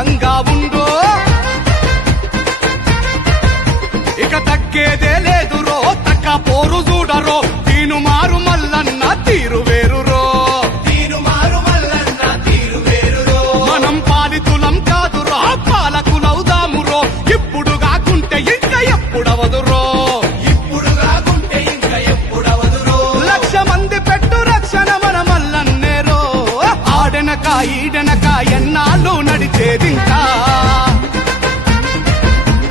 యుద్ధానికి సిద్ధంగా ఇక తగ్గేదే లేదురో తక్క పోరు చూడరో. ఆడెనక ఈడెనక ఎన్నాళ్ళు నడిచేదింకా?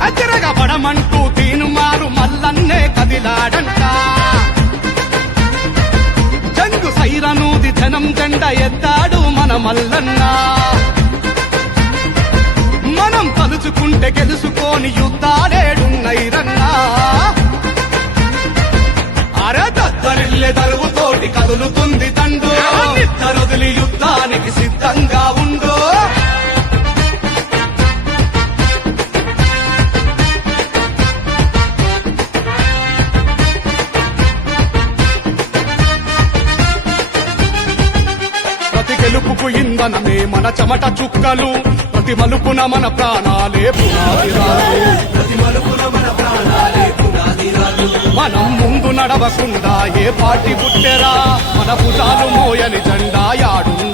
అతిరగబడమంటూ తీను మారు మల్లన్నే కదిలాడంట? జంగు సైరనూది జనం జెండ ఎత్తాడు మన మల్లన్నా? మనం తలుచుకుంటే గెలుచుకోని యుద్ధ అరదద్దరిల్లె తరువుతోటి కదులుతుంది తండు. నిద్దరొదిలి యుద్ధానికి సిద్ధంగా ఉండు. ప్రతి గెలుపుకు ఇంధనమే మన చెమట చుక్కలు. ప్రతి మలుపున మన ప్రాణాలే పునాదిరాలు నడవకుండా ఏ పాటి పుట్టెరా? మన పుటాలు మోయని జెండా యాడున్నదిరా